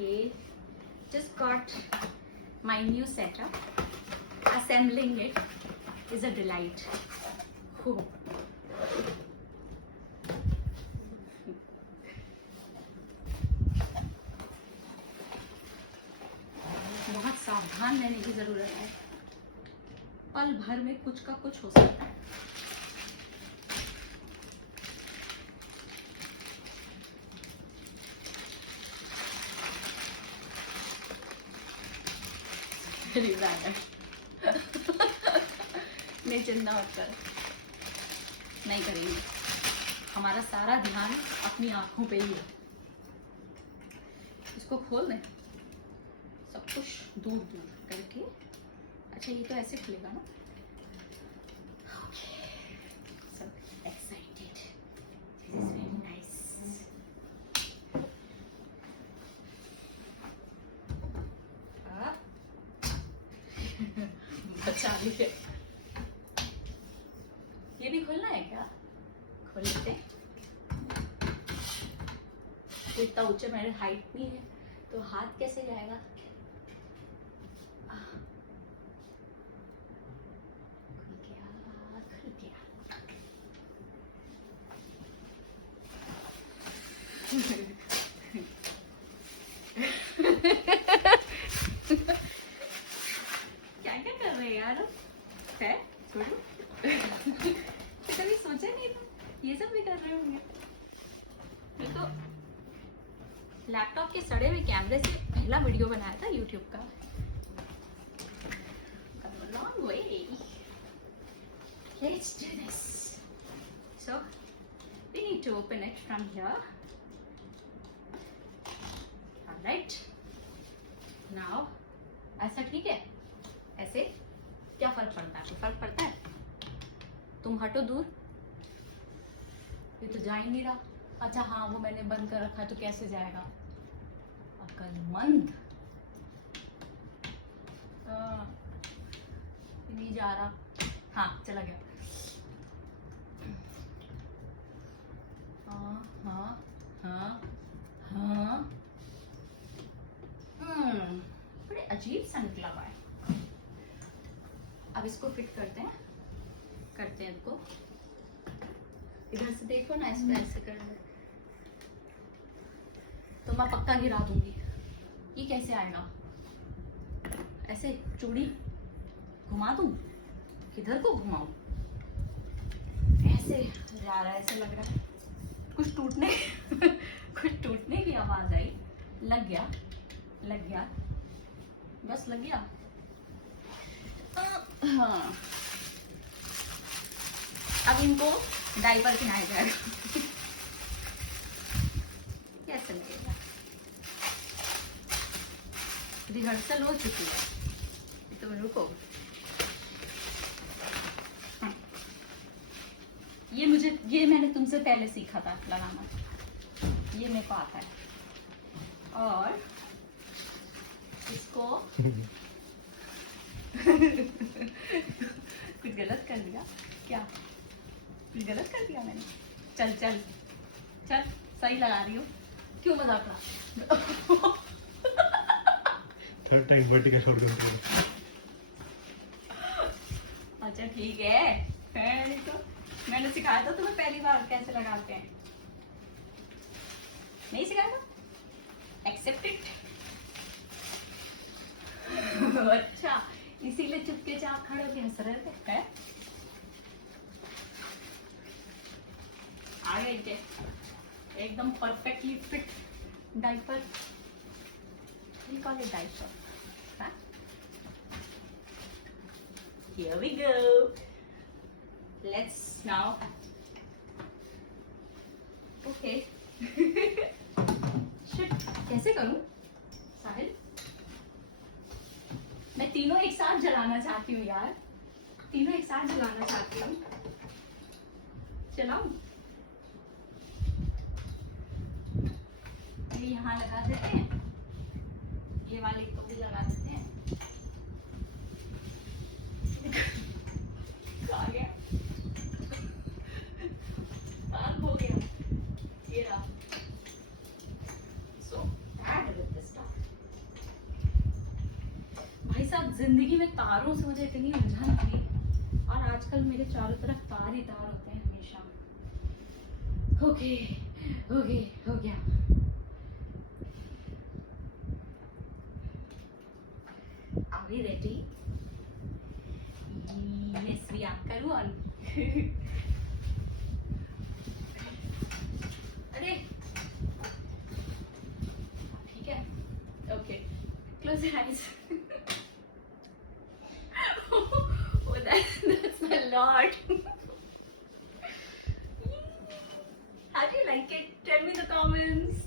Okay, just got my new setup. Assembling it is a delight. Oh. बहुत सावधान रहने की जरूरत है, पल भर में कुछ का कुछ हो सकता है। नहीं, चिंता मत कर, नहीं करेंगे। हमारा सारा ध्यान अपनी आंखों पे ही है। इसको खोल दें, सब कुछ दूर दूर करके। अच्छा, ये तो ऐसे खुलेगा ना। Okay, so excited, this is very nice. बचा लिए। ये भी खोलना है क्या? खोल लेते। तो इतना ऊंचे मेरे हाइट नहीं है, तो हाथ कैसे जाएगा? खुल गया, खुल गया। क्या क्या कर रहे हैं यार? है छोड़ो। कभी सोचा नहीं था ये सब भी कर रहे होंगे। मैं तो लैपटॉप के सड़े हुए कैमरे से पहला वीडियो बनाया था यूट्यूब का। Long way. Let's do this. So we need to open it from here. All right. Now, ऐसा ठीक है? ऐसे क्या फर्क पड़ता है? फर्क पड़ता है? तुम हटो दूर। ये तो जा ही नहीं रहा। अच्छा हाँ, वो मैंने बंद कर रखा है तो कैसे जाएगा? अक्लमंद। नहीं जा रहा। हाँ, चला गया। हाँ हाँ हाँ हाँ। बड़े अजीब सा निकला हुआ है। अब इसको फिट करते हैं इसको। इधर से देखो ना, इसको ऐसे कर दे तो मैं पक्का गिरा दूंगी। ये कैसे आएगा? ऐसे चूड़ी घुमा दूं? किधर को घुमाऊं? ऐसे जा रहा है, ऐसे लग रहा है कुछ टूटने की आवाज आई। लग गया, बस लग गया। हाँ, अब इनको डायपर पहनाया जाएगा। कैसे लगेगा? रिहर्सल हो चुकी है, तुम रुको। ये मैंने तुमसे पहले सीखा था लगाना, ये मेरे को आता है। और इसको कुछ गलत कर दिया क्या? कुछ गलत कर दिया मैंने? चल चल चल, सही लगा रही हो। क्यों मजाक रहा? थर्ड टाइम वर्टिकल शॉट कर दिया। अच्छा ठीक है, तो मैंने सिखाया था तुम्हें पहली बार कैसे लगाते हैं। नहीं सिखाया था? Accept it. अच्छा, इसीलिए चुपके से आप खड़े होकर हंस रहे थे। है? आ गए एकदम perfectly fit diaper. We call it diaper. Huh? Here we go. Let's now. Okay. Shit, कैसे करूं? साहिल, मैं तीनों एक साथ जलाना चाहती हूँ यार। तीनों एक साथ जलाना चाहती हूँ। चलाऊं? ये यहाँ लगा देते हैं, ये वाले को भी लगा देते हैं। आ गया, हो गया। ये रहा। So bad with this stuff. जिंदगी में तारों से मुझे इतनी उलझन थी, और आजकल मेरे चारों तरफ तार ही तार होते हैं हमेशा। ओके ओके, हो गया। Are we ready? Yes, we are. करूँ on? अरे ठीक है, okay, close your eyes. Oh, that's a lot. How do you like it? Tell me in the comments.